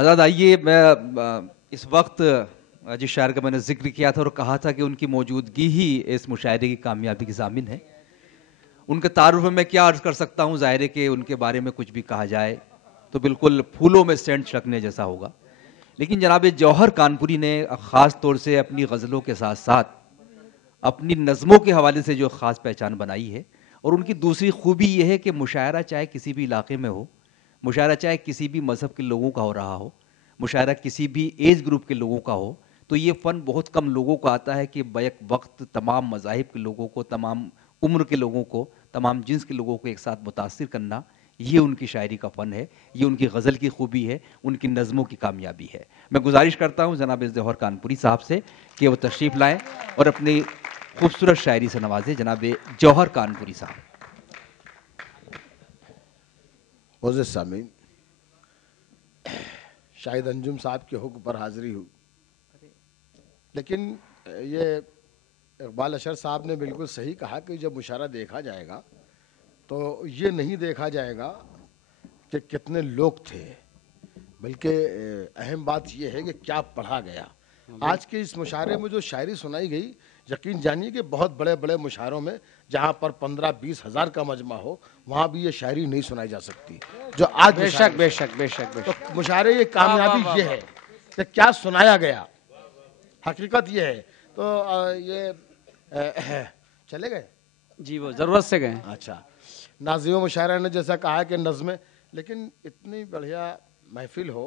हज़रत आइए, मैं इस वक्त जिस शायर का मैंने जिक्र किया था और कहा था कि उनकी मौजूदगी ही इस मुशायरे की कामयाबी की ज़ामिन है, उनके तारुफ में मैं क्या अर्ज़ कर सकता हूँ। ज़ाहिर है कि उनके बारे में कुछ भी कहा जाए तो बिल्कुल फूलों में सेंट छिड़कने जैसा होगा। लेकिन जनाब जौहर कानपुरी ने ख़ास तौर से अपनी गज़लों के साथ साथ अपनी नज़मों के हवाले से जो ख़ास पहचान बनाई है, और उनकी दूसरी खूबी यह है कि मुशायरा चाहे किसी भी इलाके में हो, मुशायरा चाहे किसी भी मज़हब के लोगों का हो रहा हो, मुशायरा किसी भी एज ग्रुप के लोगों का हो, तो ये फ़न बहुत कम लोगों को आता है कि बैक वक्त तमाम मज़ाहिब के लोगों को, तमाम उम्र के लोगों को, तमाम जिन्स के लोगों को एक साथ मुतासिर करना, ये उनकी शायरी का फ़न है, ये उनकी गज़ल की खूबी है, उनकी नज़मों की कामयाबी है। मैं गुजारिश करता हूँ जनाब जौहर कानपुरी साहब से कि वो तशरीफ़ लाएँ और अपनी खूबसूरत शायरी से नवाजे जनाब जौहर कानपुरी साहब। मोअज़्ज़िज़ सामीन, शाहिद अंजुम साहब के हुक्म पर हाज़िरी हुई, लेकिन ये इकबाल अशर साहब ने बिल्कुल सही कहा कि जब मुशायरा देखा जाएगा तो ये नहीं देखा जाएगा कि कितने लोग थे, बल्कि अहम बात यह है कि क्या पढ़ा गया। आज के इस मुशायरे में जो शायरी सुनाई गई, यकीन जानिए कि बहुत बड़े बड़े मुशायरों में जहाँ पर 15-20 हज़ार का मजमा हो, वहाँ भी ये शायरी नहीं सुनाई जा सकती जो आज। बेशक बेशक बेशक बेशक। तो मुशायरे ये कामयाबी ये है कि क्या सुनाया गया, हकीकत ये है। तो ये चले गए जी, वो ज़रूरत से गए। अच्छा, नाज़िम मुशायरा ने जैसा कहा कि नज़में, लेकिन इतनी बढ़िया महफिल हो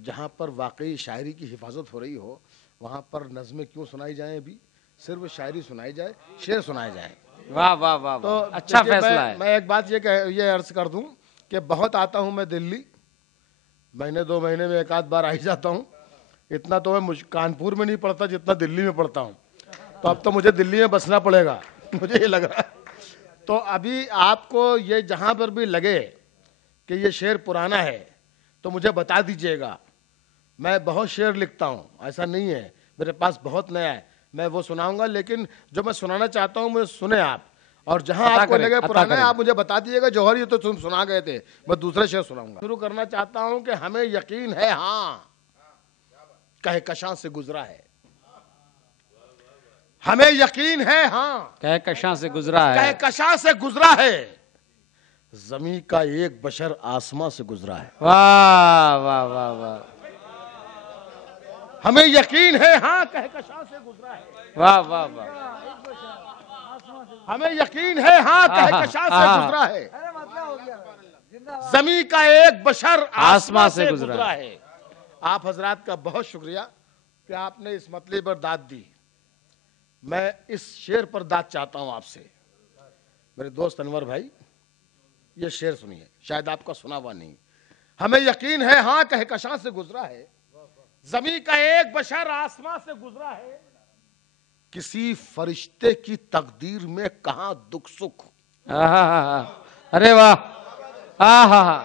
जहाँ पर वाकई शायरी की हिफाजत हो रही हो, वहाँ पर नज़में क्यों सुनाई जाएं? अभी सिर्फ शायरी सुनाई जाए, शेर सुनाए जाए। वाह वाह वाह, तो अच्छा फैसला है। मैं एक बात ये अर्ज कर दूं कि बहुत आता हूं मैं दिल्ली, महीने 2 महीने में एक आध बार आ ही जाता हूं। इतना तो मैं कानपुर में नहीं पढ़ता जितना दिल्ली में पढ़ता हूं, तो अब तो मुझे दिल्ली में बसना पड़ेगा, मुझे ये लग रहा है। तो अभी आपको ये जहाँ पर भी लगे कि ये शेर पुराना है तो मुझे बता दीजिएगा। मैं बहुत शेर लिखता हूँ, ऐसा नहीं है, मेरे पास बहुत नया है, मैं वो सुनाऊंगा। लेकिन जो मैं सुनाना चाहता हूँ मुझे सुने आप, और जहाँ आपको लगे पुराना है आप मुझे बता दीजिएगा। जौहर ये तो तुम सुना गए थे, मैं दूसरे शेर सुनाऊंगा। शुरू करना चाहता हूँ कि हमें यकीन है हाँ कहकशां से गुजरा है, हमें यकीन है हाँ कहकशां से गुजरा है, कहकशां से गुजरा है, जमीन का एक बशर आसमां से गुजरा है। वाह वाह वाह वाह, हमें यकीन है हाँ कहकशां से गुजरा है। वाह वाह वाह, हमें यकीन है हाँ कहकशां से गुजरा है, जमीन का एक बशर आसमां से गुजरा है। आप हजरात का बहुत शुक्रिया कि आपने इस मतले पर दाद दी। मैं इस शेर पर दाद चाहता हूं आपसे, मेरे दोस्त अनवर भाई, ये शेर सुनिए, शायद आपका सुना हुआ नहीं। हमें यकीन है हाँ कहकशां से गुजरा है, जमीन का एक बशर आसमां से गुजरा है, किसी फरिश्ते की तकदीर में कहां दुख सुख। अरे वाह, आहा,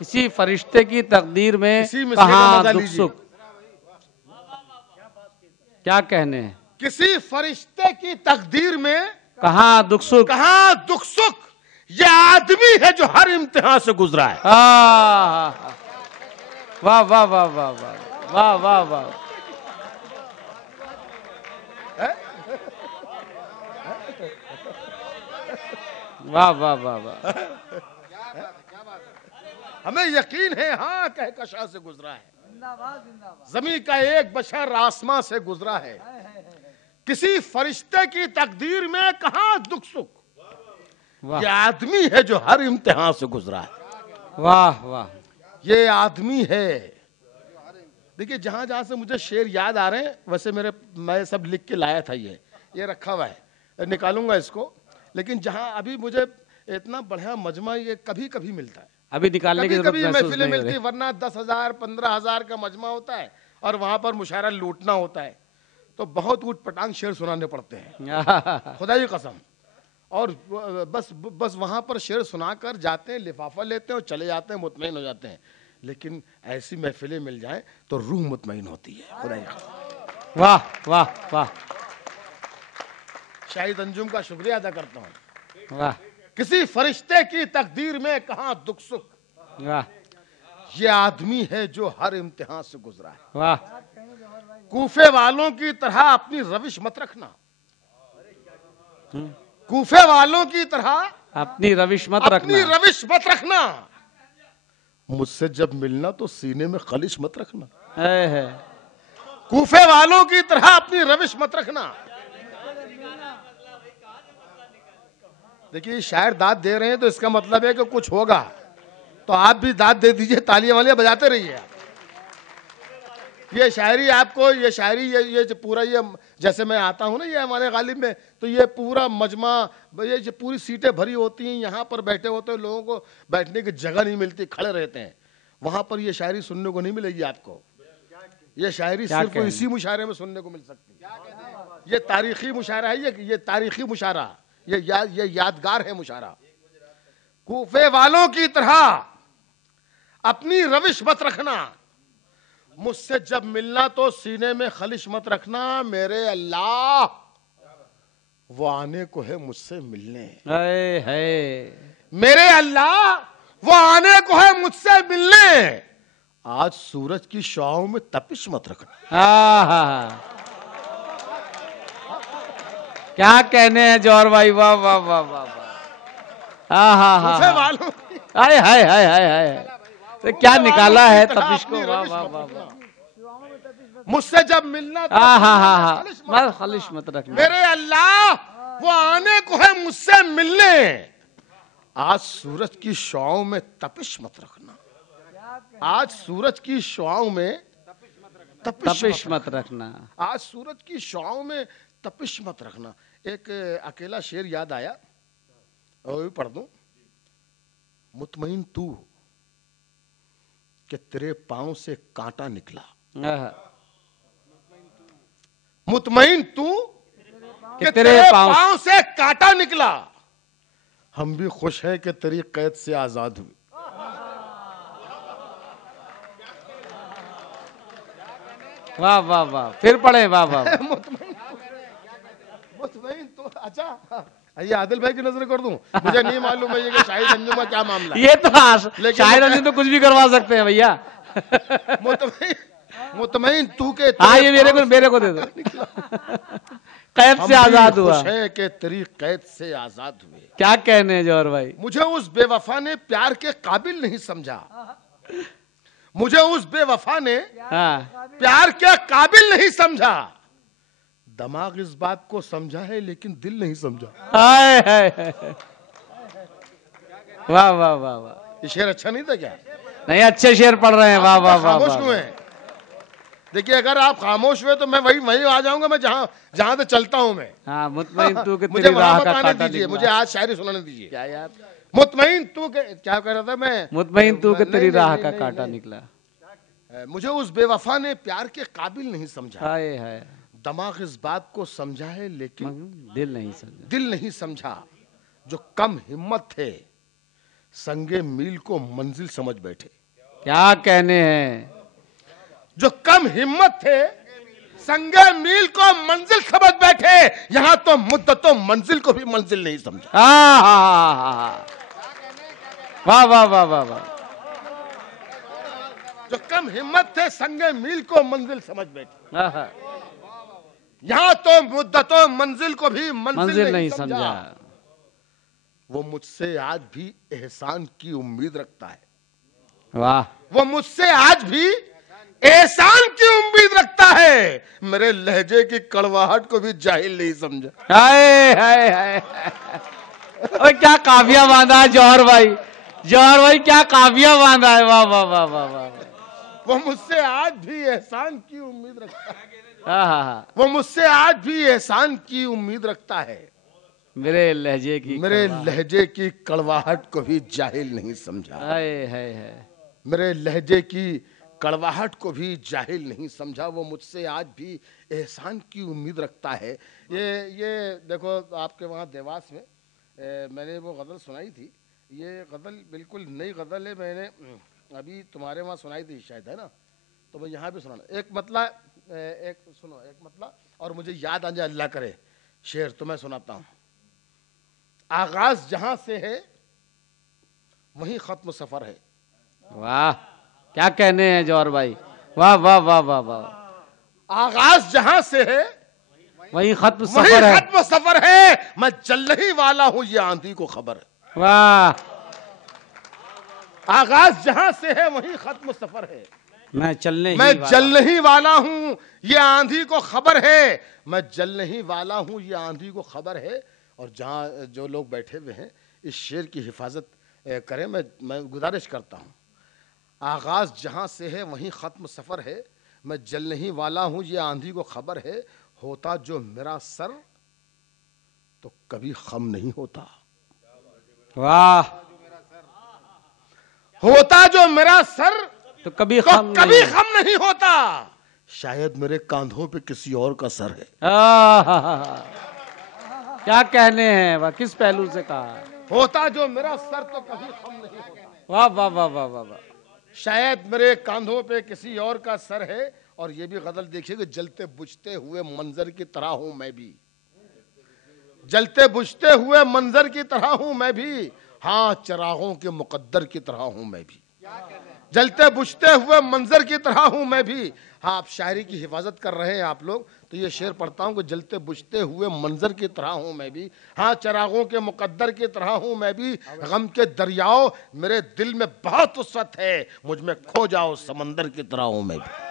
किसी फरिश्ते की तकदीर में कहां दुख सुख। क्या कहने हैं, किसी फरिश्ते की तकदीर में कहां दुख सुख, कहां दुख सुख, ये आदमी है जो हर इम्तिहान से गुजरा है। वाह वाह वाह वाह वाह वाह वाह वाह, वाह वाह वाह वाह। हमें यकीन है हाँ कहकशां से गुजरा है, जमीन का एक बशर आसमां से गुजरा है, किसी फरिश्ते की तकदीर में कहां दुख सुख, ये आदमी है जो हर इम्तिहान से गुजरा है। वाह वाह, ये आदमी है। देखिए जहां जहां से मुझे शेर याद आ रहे हैं, वैसे मैं सब लिख के लाया था, ये रखा हुआ है, निकालूंगा इसको। लेकिन जहां अभी मुझे इतना बढ़िया मजमा ये कभी कभी मिलता है, अभी निकालने की कभी महफिलें मिलती, वरना 10,000 15,000 का मजमा होता है और वहां पर मुशायरा लूटना होता है, तो बहुत ऊट पटांग शेर सुनाने पड़ते हैं, खुदा की कसम। और बस वहां पर शेर सुनाकर जाते हैं, लिफाफा लेते हैं और चले जाते हैं, मुतमईन हो जाते हैं। लेकिन ऐसी महफिलें मिल जाएं तो रूह मुतमईन होती है, खुदा की कसम। वाह वाह वाह, शाहिद अंजुम का शुक्रिया अदा करता हूँ। वाह, किसी फरिश्ते की तकदीर में कहां दुख सुख, वाह, ये आदमी है जो हर इम्तिहान से गुजरा है। वाह कूफे वालों की तरह अपनी रविश मत रखना, कूफे वालों की तरह अपनी रविश मत अपनी रखना। रविश मत रखना। मुझसे जब मिलना तो सीने में खलिश मत रखना। है। कूफे वालों की तरह अपनी रविश मत रखना। देखिए शायर दाद दे रहे हैं तो इसका मतलब है कि कुछ होगा, तो आप भी दाद दे दीजिए, तालियां वालियां बजाते रहिए। ये शायरी आपको, ये शायरी, ये जो पूरा, ये जैसे मैं आता हूँ ना, ये हमारे गालिब में, तो ये पूरा मजमा, ये जो पूरी सीटें भरी होती हैं, यहाँ पर बैठे होते हैं, लोगों को बैठने की जगह नहीं मिलती, खड़े रहते हैं। वहां पर ये शायरी सुनने को नहीं मिलेगी आपको। ये शायरी सिर्फ इसी मुशायरे में सुनने को मिल सकती है। ये तारीखी मुशायरा है, ये तारीखी मुशायरा, ये यादगार है मुशायरा। कूफे वालों की तरह अपनी रविश मत रखना। मुझसे जब मिलना तो सीने में खलिश मत रखना। मेरे अल्लाह, वो आने को है मुझसे मिलने। है। मेरे अल्लाह, वो आने को है मुझसे मिलने। आज सूरज की शाओं में तपिश मत रखना। क्या कहने हैं जौहर भाई, वाह वाह वाह वाह वाह। कूफे वालों की हाय हाय हाय हाय हाय, तो क्या निकाला है तपिश को, वाह वाह वाह वाह। मुझसे जब मिलना तो मत खलिश मत रखना। मेरे अल्लाह, वो आने को है मुझसे मिलने। आज सूरज की शुआओं में तपिश मत रखना। आज सूरज की शुआओं में तपिश मत रखना। आज सूरज की शुआओं में तपिश मत रखना। एक अकेला शेर याद आया, और भी पढ़ दूं। मुतमईन तू कि तेरे पांव से कांटा निकला। मुतमईन तू कि तेरे पांव से कांटा निकला। हम भी खुश हैं कि तेरी कैद से आजाद हुए। वाह वाह वाह, फिर पढ़े, वाह वाह। मुतमईन तू, अच्छा ये आदिल भाई की नजर कर दूं, मुझे नहीं मालूम है ये कि शाहिद अंजुम का क्या मामला है। ये तो शाहिद अंजुम तो कुछ भी करवा सकते हैं भैया। मुतमईन तू के, हाँ ये मेरे को दे दो। कैद से आजाद हुआ है कि तेरी कैद से आजाद हुए। क्या कहने हैं जौहर भाई। मुझे उस बेवफा ने प्यार के काबिल नहीं समझा। मुझे उस बेवफा ने प्यार के काबिल नहीं समझा। दिमाग इस बात को समझा है लेकिन दिल नहीं समझा। हाय हाय वाह वाह वाह वाह। ये शेर अच्छा नहीं था क्या? नहीं, अच्छे शेर पढ़ रहे हैं, वाह वाह वाह। खामोश क्यों हैं? देखिए अगर आप खामोश हुए तो मैं वही आ जाऊंगा, मैं जहां से चलता हूं मैं। हाँ, मुतमईन तू के मुझे तेरी वहां राह मत का आने कांटा दीजिए, निकला। मुझे आज शायरी सुनाने दीजिए। क्या यार, मुतमईन तू के, क्या कह रहा था मैं? मुतमईन तू के तेरी राह का नहीं, कांटा नहीं। निकला। मुझे उस बेवफा ने प्यार के काबिल नहीं समझा। हाय हाय, दिमाग इस बात को समझा है लेकिन दिल नहीं समझा। दिल नहीं समझा। जो कम हिम्मत थे संगे मील को मंजिल समझ बैठे। क्या कहने हैं। जो कम हिम्मत थे संगे मील को मंजिल समझ बैठे। यहां तो मुद्दतों मंजिल को भी मंजिल नहीं समझा। वाह वाह वाह वाह वाह। जो कम हिम्मत थे संगे मील को मंजिल समझ बैठे। यहां तो मुद्दतों मंजिल को भी मंजिल नहीं समझा। वो मुझसे आज भी एहसान की उम्मीद रखता है। वाह। वो मुझसे आज भी एहसान की उम्मीद रखता है। मेरे लहजे की कड़वाहट को भी जाहिल नहीं समझा। हाय हाय हाय। और क्या काफिया बांधा है जौहर भाई, जौहर भाई क्या काफिया बांधा है, वाह वाह वाह वाह वाह। वो मुझसे आज भी एहसान की उम्मीद रखता है। हाँ, वो मुझसे आज भी एहसान की उम्मीद रखता है। मेरे लहजे की कड़वाहट को भी जाहिल नहीं समझा। हाय हाय हाय। मेरे लहजे की कड़वाहट को भी जाहिल नहीं समझा। वो मुझसे आज भी एहसान की उम्मीद रखता है। ये देखो आपके वहाँ देवास में मैंने वो गज़ल सुनाई थी। ये गज़ल बिल्कुल नई गज़ल है, मैंने अभी तुम्हारे वहाँ सुनाई थी शायद, है ना? तो मैं यहाँ भी सुनाना एक मतलब और मुझे याद आ जाए अल्लाह करे शेर तो मैं सुनाता हूँ। आगाज जहाँ से है वहीं ख़त्म सफ़र है। वाह। क्या कहने हैं जौहर भाई, वाह वाह वाह वाह वाह। आगाज जहां से है वही खत्म वही सफर है। खत्म सफर है, मैं चलने ही वाला हूं ये आंधी को खबर है। वाह, आगाज जहां से है वही खत्म सफर है, मैं चलने ही वाला हूं ये आंधी को खबर है, मैं जलने ही वाला हूं ये आंधी को खबर है। और जहां जो लोग बैठे हुए हैं इस शेर की हिफाजत करें, मैं गुजारिश करता हूं। आगाज जहां से है वहीं खत्म सफर है, मैं जलने ही वाला हूं ये आंधी को खबर है। होता जो मेरा सर तो कभी खम नहीं होता, वाह, होता जो मेरा सर तो कभी तो खम कभी नहीं। खम नहीं होता, शायद मेरे कांधों पे किसी और का सर है। क्या कहने हैं, वह किस पहलू से कहा। होता जो मेरा सर तो कभी खम नहीं होता, वाह वाह वाह वाह वाह वाह। शायद मेरे कांधों पे किसी और का सर है। और ये भी गजल देखिए कि जलते बुझते हुए मंजर की तरह हूं मैं भी, जलते बुझते हुए मंजर की तरह हूं मैं भी, हाँ चिरागों के मुकद्दर की तरह हूं मैं भी, जलते बुझते हुए मंजर की तरह हूं मैं भी। हाँ, आप शायरी की हिफाजत कर रहे हैं आप लोग, तो ये शेर पढ़ता हूं कि जलते बुझते हुए मंजर की तरह हूं मैं भी, हाँ चिरागों के मुकद्दर की तरह हूं मैं भी। गम के दरियाओ मेरे दिल में बहुत वसअत है, मुझ में खो जाओ समंदर की तरह हूं मैं भी।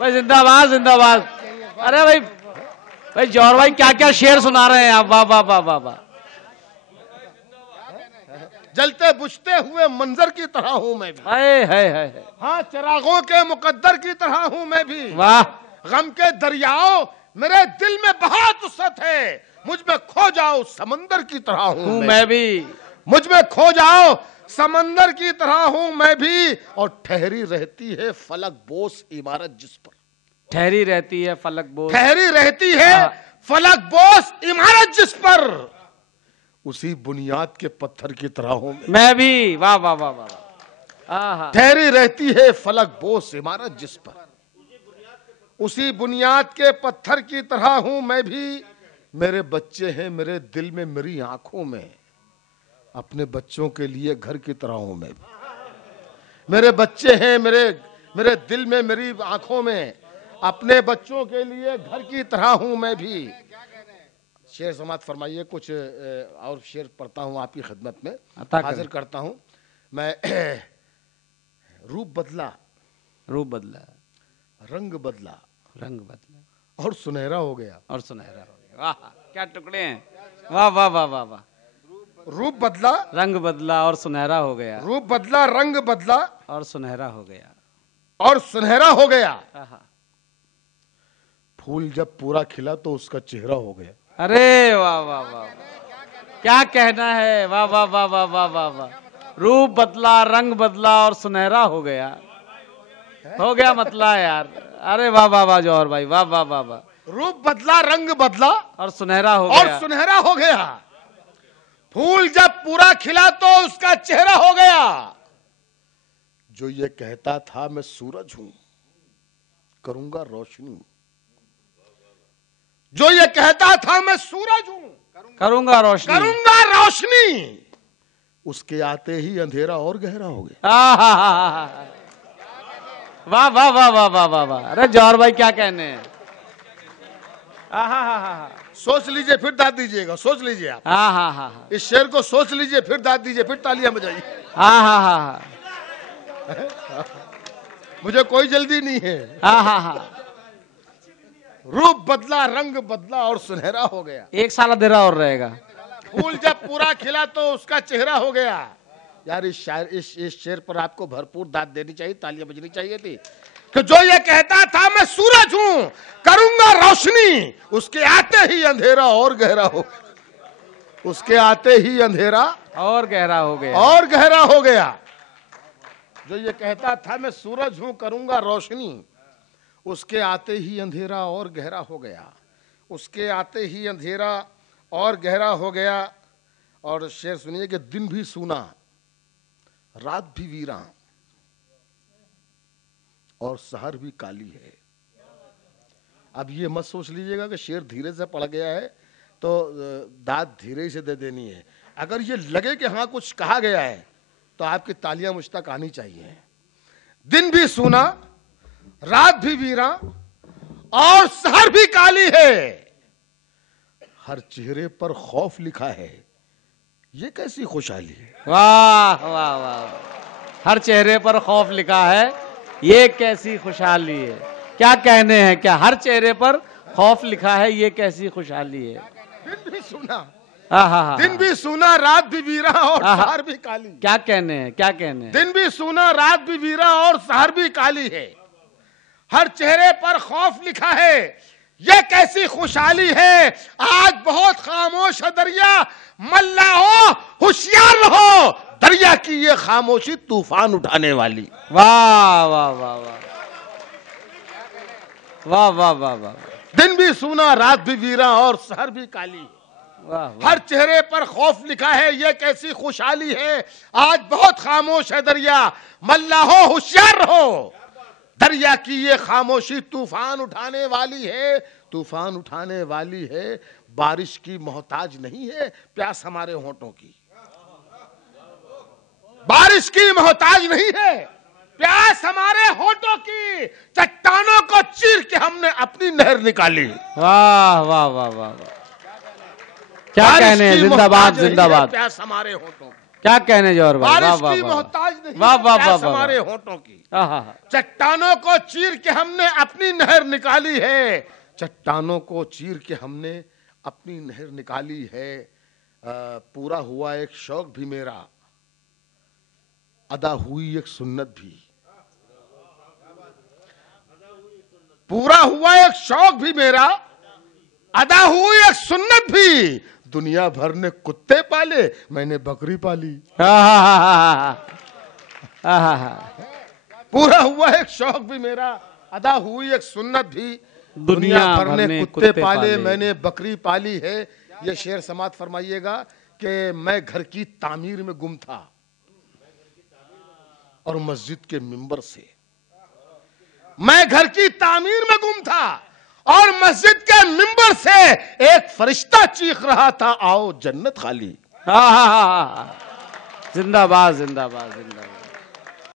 भाई जिंदाबाद जिंदाबाद। अरे भाई, भाई जौहर भाई क्या क्या शेर सुना रहे हैं आप, वाह वाह वाह वाह वाह। जलते बुझते हुए मंजर की तरह हूं मैं भी, है हाँ चिरागों के मुकद्दर की तरह हूं मैं भी। वाह, गम के दरियाओ मेरे दिल में बहुत वसअत है, मुझ में खो जाओ समंदर की तरह हूं मैं भी, मुझ में खो जाओ समंदर की तरह हूं मैं भी। और ठहरी रहती है फलक बोस इमारत जिस पर, ठहरी रहती है फलक बोस, ठहरी रहती है फलक बोस इमारत जिस पर, उसी बुनियाद के पत्थर की तरह हूं मैं भी, वाह वाह वाह वाह। ठहरी रहती है फलक बोस इमारत जिस पर, उसी बुनियाद के पत्थर की तरह हूं मैं भी। मेरे बच्चे हैं मेरे दिल में मेरी आंखों में, अपने बच्चों के लिए घर की तरह हूं मैं भी। मेरे बच्चे हैं मेरे दिल में मेरी आंखों में, अपने बच्चों के लिए घर की तरह हूं मैं भी। शेर समाप्त फरमाइए, कुछ और शेर पढ़ता हूं आपकी खिदमत में हाजिर करता हूं मैं। रूप बदला, रूप बदला, रंग बदला, रंग बदला और सुनहरा हो गया, और सुनहरा हो गया। वाह, क्या टुकड़े हैं, वाह वाह वाह वाह वाह। रूप बदला, रंग बदला और सुनहरा हो गया, रूप बदला, रंग बदला और सुनहरा हो गया, और सुनहरा हो गया। आहा। फूल जब पूरा खिला तो उसका चेहरा हो गया। अरे वाह वाह वाह, क्या कहना है, वाह वाह वाह वाह वाह वाह वाह। रूप बदला, रंग बदला और सुनहरा हो गया मतला यार। अरे वाह वाह वाह जौहर भाई, वाह वाह वाह वाह। रूप बदला, रंग बदला और सुनहरा हो गया, और सुनहरा हो गया। फूल जब पूरा खिला तो उसका चेहरा हो गया। जो ये कहता था मैं सूरज हूं करूंगा रोशनी, जो ये कहता था मैं सूरज हूं करूंगा रोशनी, करूंगा रोशनी, उसके आते ही अंधेरा और गहरा हो गया। वाह वाह वाह वाह वाह वाह वाह। अरे जौहर भाई क्या कहने हैं, सोच लीजिए फिर दाद दीजिएगा, सोच लीजिए आप। हाँ हाँ हाँ इस शेर को सोच लीजिए फिर दाद दीजिए, फिर तालियां बजाइए। हाँ हाँ हाँ मुझे कोई जल्दी नहीं है। हाँ हाँ हाँ। रूप बदला, रंग बदला और सुनहरा हो गया। एक साल अंधेरा और रहेगा। फूल जब पूरा खिला तो उसका चेहरा हो गया। यार इस शेर पर आपको भरपूर दाद देनी चाहिए, तालियां बजनी चाहिए थी कि जो ये कहता था मैं सूरज हूं करूंगा रोशनी, उसके आते ही अंधेरा और गहरा हो, उसके आते ही अंधेरा और गहरा हो गया, और गहरा हो गया। जो ये कहता था मैं सूरज हूं करूंगा रोशनी, उसके आते ही अंधेरा और गहरा हो गया, उसके आते ही अंधेरा और गहरा हो गया। और शेर सुनिए कि दिन भी सूना रात भी वीरां और सहर भी काली है। अब ये मत सोच लीजिएगा कि शेर धीरे से पड़ गया है तो दाद धीरे से दे देनी है। अगर ये लगे कि हाँ कुछ कहा गया है तो आपकी तालियां मुझ तक आनी चाहिए। दिन भी सूना, रात भी वीरा और शहर भी काली है, हर चेहरे पर खौफ लिखा है, ये कैसी खुशहाली है। वाह वाह वाह, हर चेहरे पर खौफ लिखा है, ये कैसी खुशहाली है। क्या कहने हैं, क्या हर चेहरे पर खौफ लिखा है, ये कैसी खुशहाली है। दिन भी सूना, हाँ, दिन भी सूना, रात भी वीरा और शहर भी काली। क्या कहने हैं, क्या कहने हैं। दिन भी सूना, रात भी वीरा और शहर भी काली है, हर चेहरे पर खौफ लिखा है, ये कैसी खुशहाली है। आज बहुत खामोश है दरिया, मल्ला हो होशियार रहो, दरिया की ये खामोशी तूफान उठाने वाली। वाह वाह वाह वाह वाह वाह वाह वाह। दिन भी सूना, रात भी वीरा और शहर भी काली, हर चेहरे पर खौफ लिखा है, ये कैसी खुशहाली है। आज बहुत खामोश है दरिया, मल्ला हो होशियार रहो, दरिया की ये खामोशी तूफान उठाने वाली है, तूफान उठाने वाली है। बारिश की मोहताज नहीं है प्यास हमारे होंठों की, बारिश की मोहताज नहीं है प्यास हमारे होंठों की, चट्टानों को चीर के हमने अपनी नहर निकाली। वाह वाह वाह वाह, क्या कहने हैं, जिंदाबाद जिंदाबाद, प्यास हमारे होंठों की। क्या कहने जौहर भाई, वाह बारिश वाह की वाह मोहताज नहीं, वाह वाह वाह प्यास वाह, हमारे होंठों की। हाँ, चट्टानों को चीर के हमने अपनी नहर निकाली है, चट्टानों को चीर के हमने अपनी नहर निकाली है। पूरा हुआ एक शौक भी मेरा, अदा हुई एक सुन्नत भी, पूरा हुआ एक शौक भी मेरा, अदा हुई एक सुन्नत भी। दुनिया भर ने कुत्ते पाले, मैंने बकरी पाली। पूरा हुआ एक शौक भी मेरा, अदा हुई एक सुन्नत भी, दुनिया भर ने कुत्ते पाले, मैंने बकरी पाली है। ये शेर समात फरमाइएगा कि मैं घर की तामीर में गुम था और मस्जिद के मिंबर से, मैं घर की तामीर में गुम था और मस्जिद के मिंबर से एक फरिश्ता चीख रहा था, आओ जन्नत खाली। जिंदाबाद जिंदाबाद जिंदाबाद।